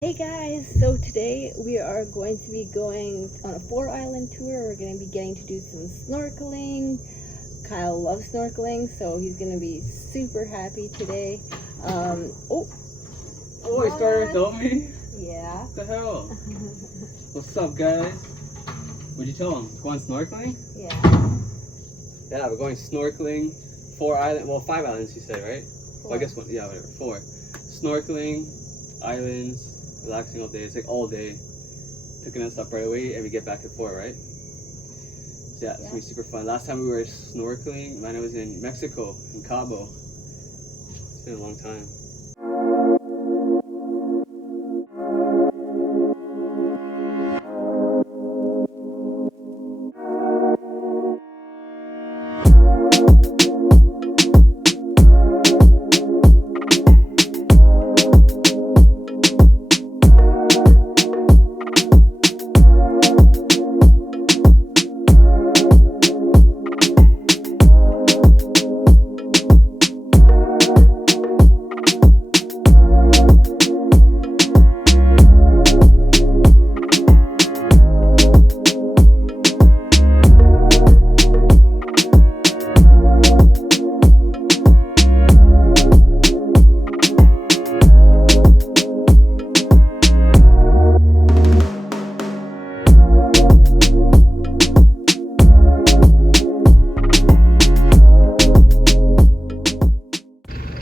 Hey guys, so today we are going to be going on a 4-island tour. We're going to be getting to do some snorkeling. Kyle loves snorkeling, so he's going to be super happy today. Oh, he started without me? Yeah. What the hell? What's up, guys? What'd you tell him? Going snorkeling? Yeah. Yeah, we're going snorkeling. 5 islands you said, right? 4. Well, I guess one, yeah, whatever. 4. Snorkeling, islands, relaxing all day. It's like all day. Picking us up right away and we get back at 4, right? So yeah, it's gonna be super fun. Last time we were snorkeling, man, it was in Mexico, in Cabo. It's been a long time.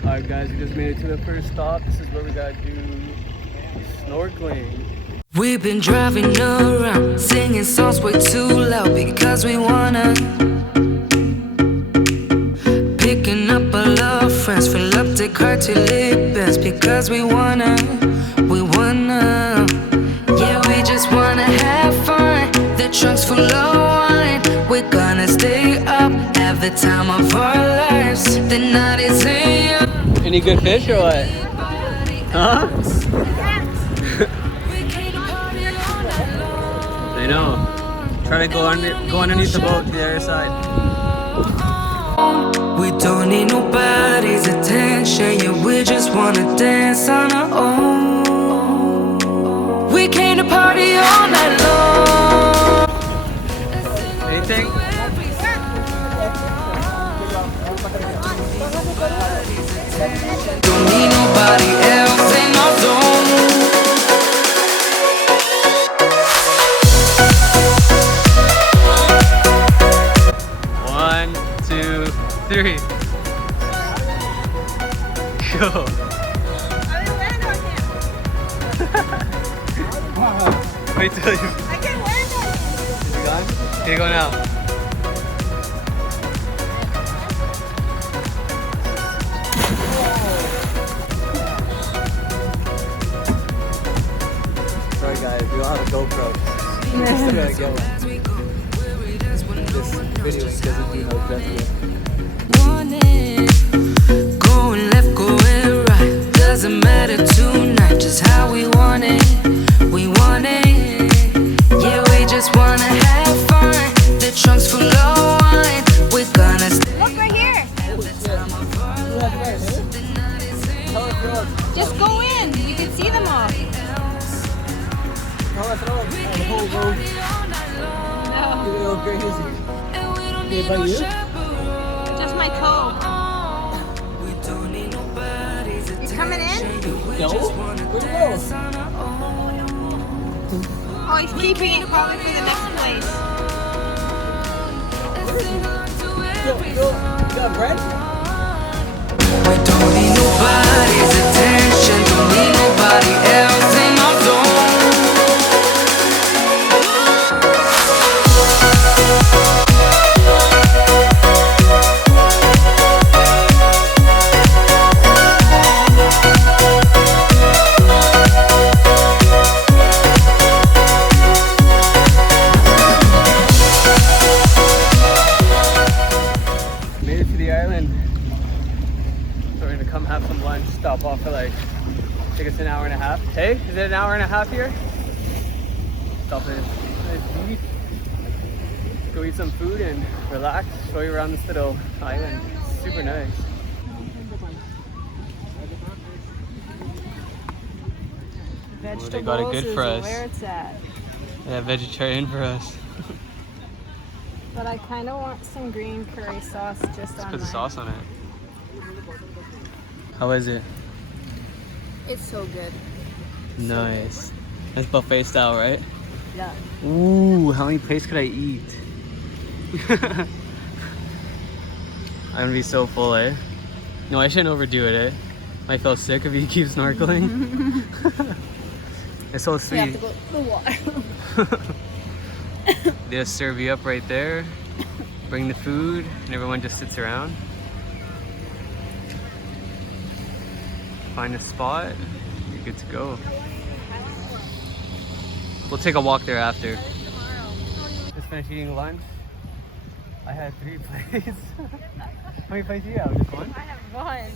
Alright guys, we just made it to the first stop. This is where we gotta do snorkeling. We've been driving around, singing songs way too loud because we wanna. Picking up our love friends, fill up the car till it bends because we wanna. Yeah, we just wanna have fun. The trunk's full of wine. We're gonna stay up, have the time of our lives. The night is young. Any good fish or what? Huh? I know. Try to go underneath the boat to the other side. We don't need nobody's attention. Yeah, we just wanna dance on our own. We came to party all night long. Anything? Don't need nobody else in our zone. 1, 2, 3. Go. Wait till you. I can land on it. Is it gone? Here you go now. Sorry guys, we don't have a GoPro. We still gotta go. This video doesn't do no justice. Going left, going right, doesn't matter tonight, just how we want it. We want it. Yeah, we just wanna have fun. The trunk's full of wine. We're gonna stay. Look right here. Just go in. You can see them all. No. Just my toe. You coming in? No? Where'd you go? Oh, he's keeping it probably for the next place. You got bread? We don't need nobody's attention. Don't need nobody else in our zone. Made it to the island. So we're gonna come have some lunch, stop off for like, take us an hour and a half. Hey, is it an hour and a half here? Stop in. Nice beach. Go eat some food and relax, show you around this little island. Super nice. Vegetables they got it good for is us. where it's at. Yeah, vegetarian for us. But I kind of want some green curry sauce just on Put the mine. sauce on it. How is it? It's so good. Nice. That's buffet style, right? Yeah. Ooh, how many plates could I eat? I'm gonna be so full, eh? No, I shouldn't overdo it, eh? I feel sick if you keep snorkeling. It's so You sweet. have to go to the water. They just serve you up right there, bring the food, and everyone just sits around. Find a spot, you're good to go. We'll take a walk there after. Just finished eating lunch. I had 3 plates. How many plates do you have? Just one? I have one.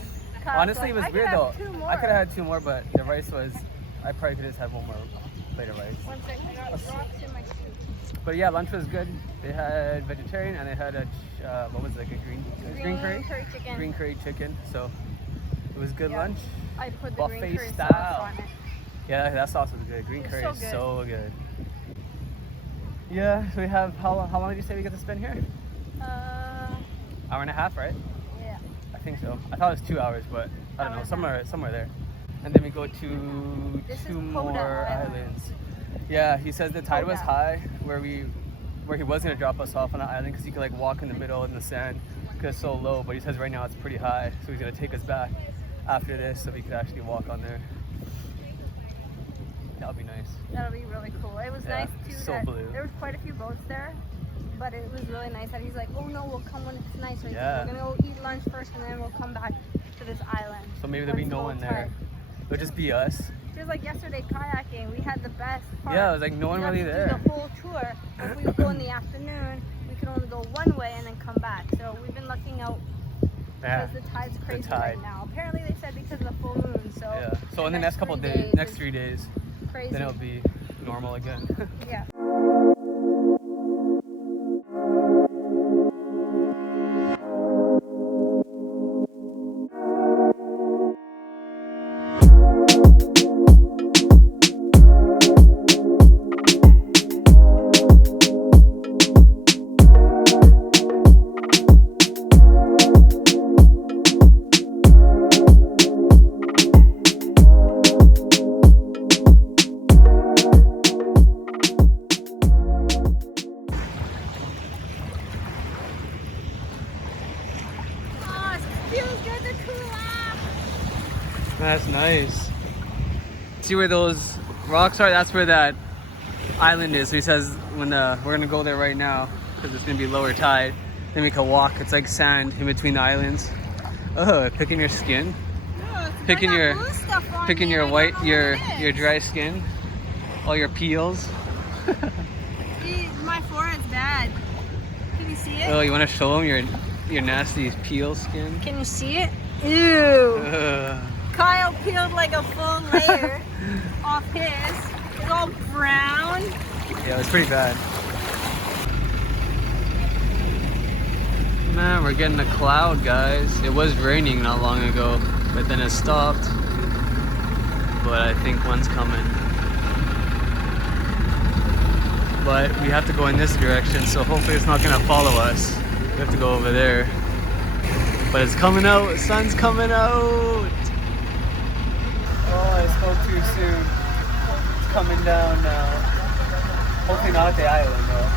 Honestly, it was weird though. I could have had had 2 more, but the rice was, I probably could have just had 1 more plate of rice. One second, I got rocks in my shoe. But yeah, lunch was good. They had vegetarian and they had a, what was it, like a green curry? Chicken. Green curry chicken. So it was good Yeah. lunch. I put the Buffet green curry style. sauce on it. Yeah, that sauce was good. Green It's curry so is good. so good. Yeah, so we have, how long did you say we get to spend here? Hour and a half, right? Yeah. I think so. I thought it was 2 hours, but I don't Hour know, and a somewhere there. And then we go to This is 2 Koda more Island. islands. Yeah, he says the tide was Koda. high where he was gonna drop us off on an island because he could like walk in the middle in the sand because it's so low. But he says right now it's pretty high, so he's gonna take us back after this so we could actually walk on there. That'll be nice. That'll be really cool. It was Yeah, nice too so that blue. there was quite a few boats there, but it was really nice that he's like, oh no, we'll come when it's nice. Right? Yeah. We're gonna go eat lunch first and then we'll come back to this island. So maybe there'll be once no the one boat's there. hard. It'll just be us. Just like yesterday kayaking, we had the best part. Yeah, it was like no one We got really to there. do the whole tour. If we go in the afternoon, we could only go one way and then come back. So we've been lucking out Yeah. because the tide's crazy tide. right now. Apparently they said because of the full moon. So Yeah. So in the next couple 3 days, next is 3 days, crazy. then it'll be normal again. Yeah. Oh, it feels good to cool off. That's nice. See where those rocks are? That's where that island is. So he says when we're gonna go there right now because it's gonna be lower tide. Then we can walk. It's like sand in between the islands. Oh, picking your skin, picking your white, your dry skin, all your peels. My forehead's bad. Can you see it? Oh, you want to show them your nasty peel skin? Can you see it? Ew. Ugh. Kyle peeled like a full layer off his. It's all brown. Yeah, it was pretty bad. Man, we're getting a cloud, guys. It was raining not long ago, but then it stopped. But I think one's coming. But we have to go in this direction, so hopefully it's not gonna follow us. We have to go over there. But it's coming out, the sun's coming out. Oh, I spoke too soon. It's coming down now. Hopefully not at the island though.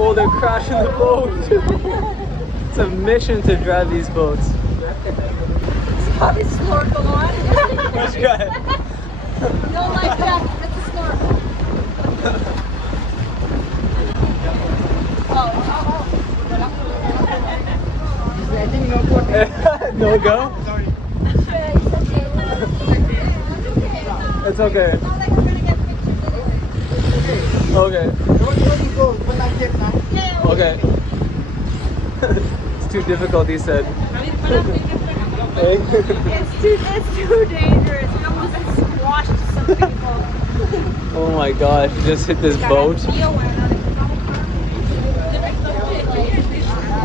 Oh, they're crashing the boat. It's a mission to drive these boats. Probably snorkel on. Let's try it. No life jacket, it's a snorkel. No go? It's okay. Okay. Okay. It's too difficult, he said. Hey. It's too dangerous. We almost squashed some Oh my gosh, you just hit this boat.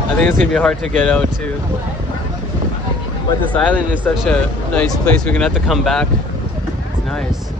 I think it's gonna be hard to get out too. But this island is such a nice place, we're gonna have to come back. It's nice.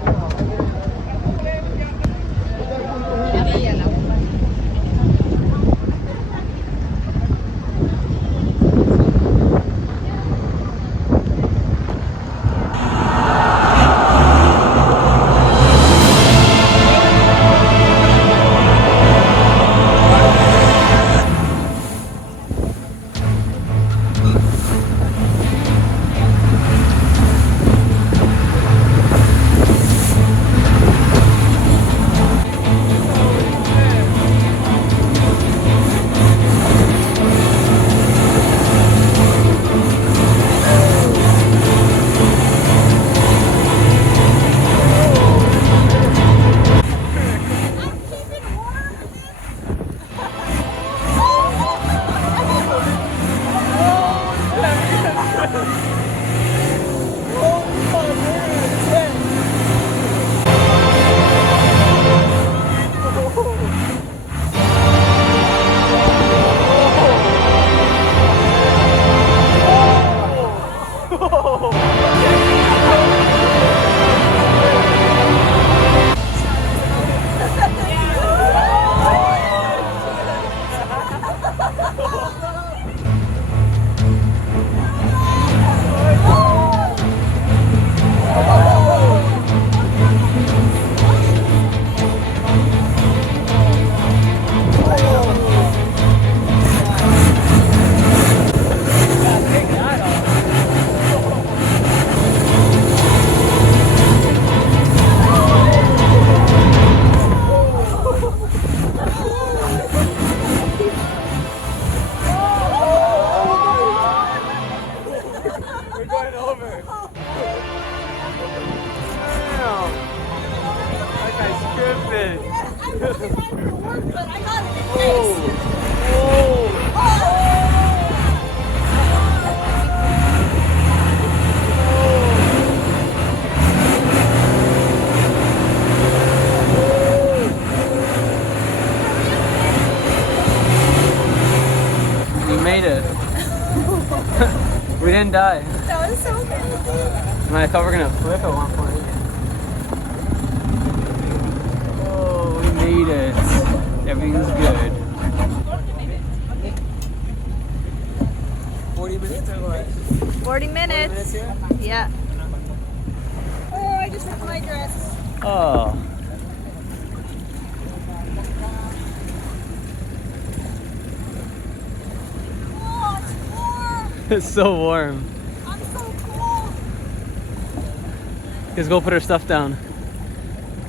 We didn't die. That was so crazy. I thought we were gonna flip at one point. Oh, we made it. Everything's good. 40 minutes or what? 40 minutes. 40 minutes here? Yeah. Oh, I just ripped my dress. Oh. Oh, it's warm. It's so warm. I'm so cold. Let's go put our stuff down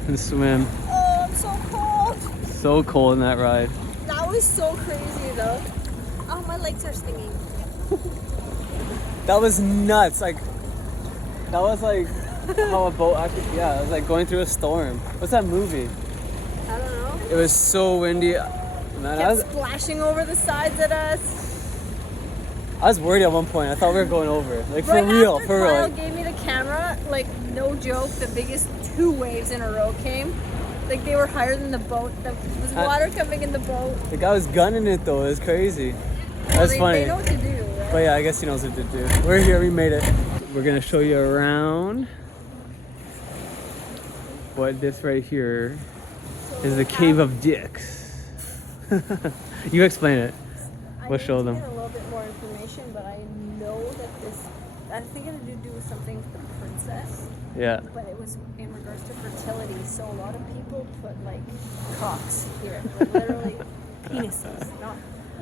and swim. Oh, I'm so cold. So cold in that ride. That was so crazy though. Oh, my legs are stinging. That was nuts. Like, that was like how a boat actually, yeah, it was like going through a storm. What's that movie? I don't know. It was so windy. Man, Kept splashing over the sides at us. I was worried at one point. I thought we were going over. Like, Right for real, after for real. Kyle Like, gave me the camera, like no joke, the biggest 2 waves in a row came. Like they were higher than the boat. There was water coming in the boat. the guy was gunning it though. It was crazy. Well, That's they, funny. They know what to do, right? But yeah, I guess he knows what to do. We're here. We made it. We're gonna show you around. What this right here is the Cave of Dicks. You explain it. We'll show them. I need to get a little bit more information, but I know that this, I think it had to do with something with the princess, Yeah. but it was in regards to fertility. So a lot of people put like cocks here, like literally penises. Not.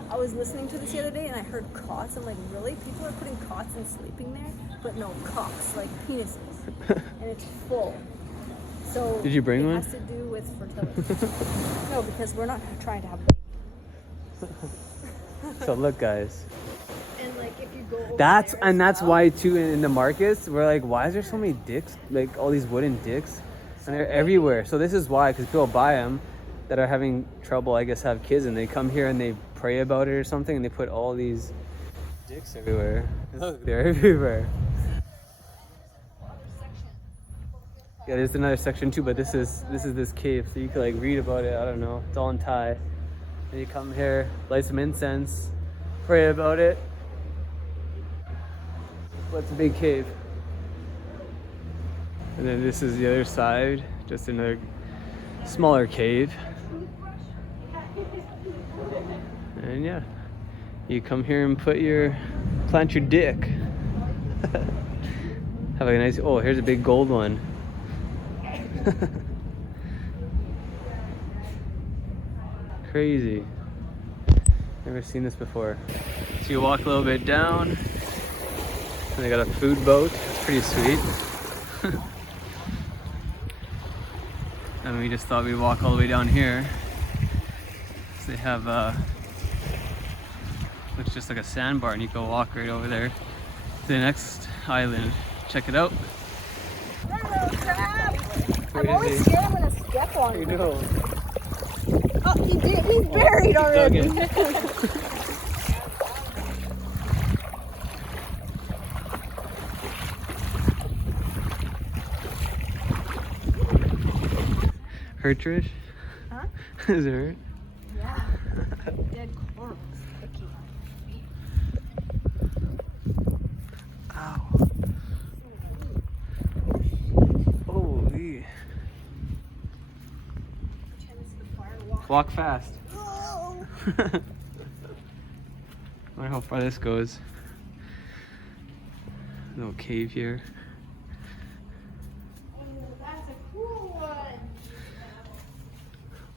I was listening to this the other day and I heard cots. I'm like, really? People are putting cots and sleeping there? But no, cocks, like penises, and it's full. So Did you bring it one? has to do with fertility. No, because we're not trying to have babies. So look, guys. And like if you go over That's there and as that's well- why too in the markets we're like, why is there so many dicks? Like all these wooden dicks, and they're everywhere. So this is why, because people buy them that are having trouble, I guess, have kids, and they come here and they pray about it or something, and they put all these dicks everywhere. Look, they're everywhere. Yeah, there's another section too, but this is this cave, so you can like read about it. I don't know. It's all in Thai. And you come here, light some incense, pray about it. But it's a big cave. And then this is the other side, just another smaller cave. And yeah, you come here and plant your dick. Have a nice, oh, here's a big gold one. Crazy. Never seen this before. So you walk a little bit down, and they got a food boat. It's pretty sweet. And we just thought we'd walk all the way down here. So they have looks just like a sandbar, and you can walk right over there to the next island. Check it out. Hello, crab. Where I'm is always he? scared I'm gonna step on What are you him. doing? Oh, he did. He's buried already. Hurt, Trish? Huh? Is it hurt? Yeah. Dead corpse. Ow. Holy. Walk fast. Wonder how far this goes. Little cave here. That's a cool one.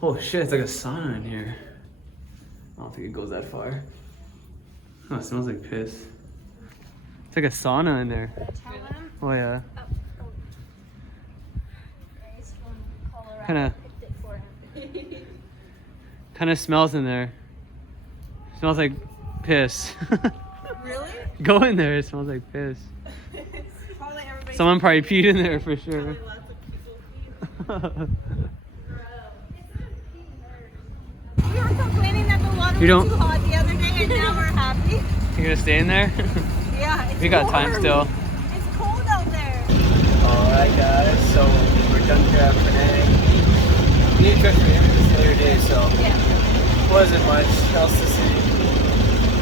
Oh shit, it's like a sauna in here. I don't think it goes that far. Oh, it smells like piss. It's like a sauna in there. Oh yeah. Kind of smells in there. Smells like piss. Really? Go in there. It smells like piss. Probably everybody. Someone probably peed in there for sure. We were complaining that the water You was don't- too hot the other day, and now we're happy. You gonna stay in there? Yeah, it's We got time warm. still. It's cold out there. Alright guys, so we're done here at Penang. We need to trip for this the other day, so wasn't much else to see.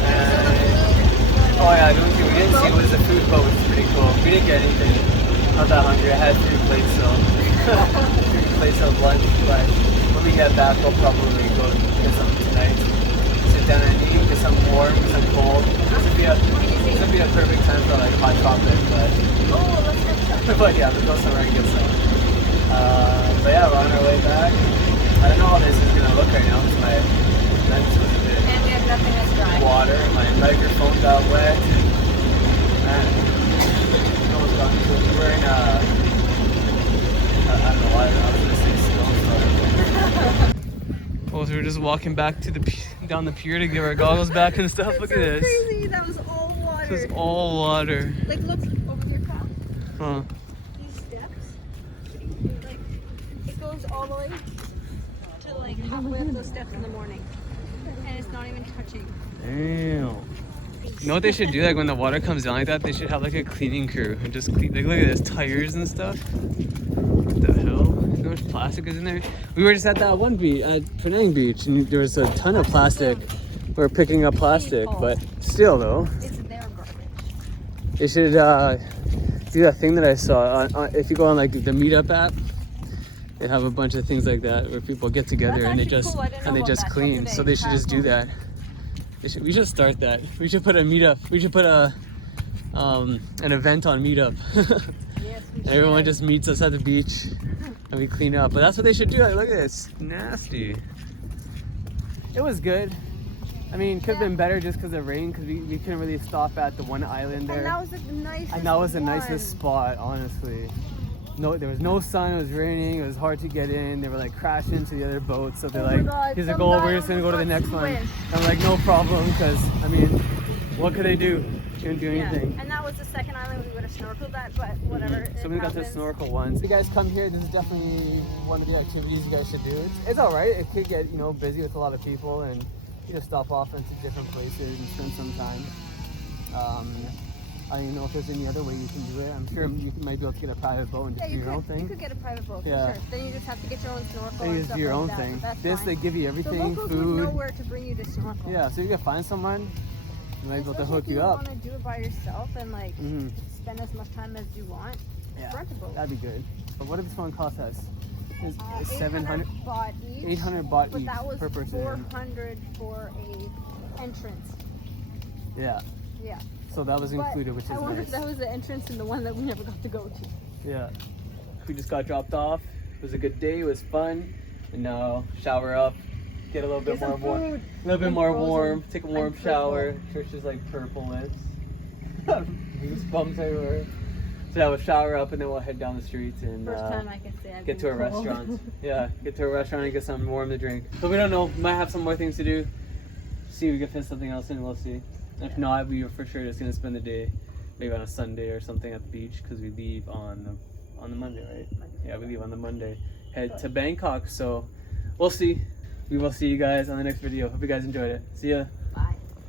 And oh yeah, the only thing we didn't see was the food boat, which is pretty cool. We didn't get anything. Not that hungry. I had 3 plates, so 3 plates of lunch. But when we get back, we'll probably go get something tonight. Sit down and eat, get some warm, get some cold. This would be a perfect time for like hot chocolate, but Oh, let's get some. but yeah, we'll go somewhere and get some. But yeah, we're on our way back. I don't know how this is gonna look right now because my lens was a bit And we have nothing that's dry. water. My microphone got wet. And we're in I don't know why I was gonna say snowstorm. Oh, so we're just walking back to down the pier to give our goggles back and stuff. Look at this. Crazy. That was all water. This is all water. Like, look over your top. Huh. These steps. Like, it goes all the way to like halfway up those steps in the morning, and it's not even touching. Damn. You know what they should do? Like when the water comes down like that, they should have like a cleaning crew and just clean. Like look at this, tires and stuff. What the hell? You know how much plastic is in there? We were just at that one beach, at Penang Beach, and there was a ton of plastic. We were picking up plastic, but still though. It's their garbage. They should do that thing that I saw. If you go on like the Meetup app, they have a bunch of things like that where people get together That's and they actually just cool. I didn't know about just that till clean. today. So they should just do that. We should start that. We should put a meetup. We should put an event on Meetup. Yes, we should. Everyone just meets us at the beach and we clean up. But that's what they should do. Like, look at this, nasty. It was good. I mean, could have been better just because of rain, because we couldn't really stop at the one island there. And that was the nicest. And that was the one. nicest spot, honestly. No, there was no sun. It was raining. It was hard to get in. They were like crashing into the other boats. So they're Oh my like, God, here's a some goal. guy We're just gonna go to the almost next got one. squished. I'm like, no problem, because I mean, what could they do? Couldn't do anything. And that was the second island we would have snorkeled at, but whatever. So it we got to happens. snorkel once. If you guys come here, this is definitely one of the activities you guys should do. It's all right. It could get busy with a lot of people, and you just stop off into different places and spend some time. I don't even know if there's any other way you can do it. I'm sure you might be able to get a private boat and just do your own thing. You could get a private boat, Yeah. for sure. Then you just have to get your own snorkel And and you stuff do your like own that, thing. but that's This, fine. they give you The everything, locals would food. know where to bring you to snorkel. Yeah, so you can find someone, they might be able to hook you up. If you want to do it by yourself and like Mhm. spend as much time as you want, Yeah, rent a boat. that'd be good. But what if this one costs us? It's 800 700, baht each. 800 baht But each that was per person. 400 for a entrance. Yeah, Yeah. so that was included, which is I wonder nice. if that was the entrance and the one that we never got to go to. Yeah. We just got dropped off. It was a good day. It was fun. And now shower up, get a little bit Get more some warm, food. a little bit I'm more frozen. warm. Take a warm I'm shower. Church is like purple lips. Goosebumps everywhere. So now we'll shower up and then we'll head down the streets and First time I can say I've get to been a cold. restaurant. Yeah, get to a restaurant and get something warm to drink. But we don't know. Might have some more things to do. See if we can fit something else in. We'll see. If not, we are for sure just gonna spend the day, maybe on a Sunday or something at the beach because we leave on the Monday, right? Yeah, we leave on the Monday. Head to Bangkok. So we'll see. We will see you guys on the next video. Hope you guys enjoyed it. See ya.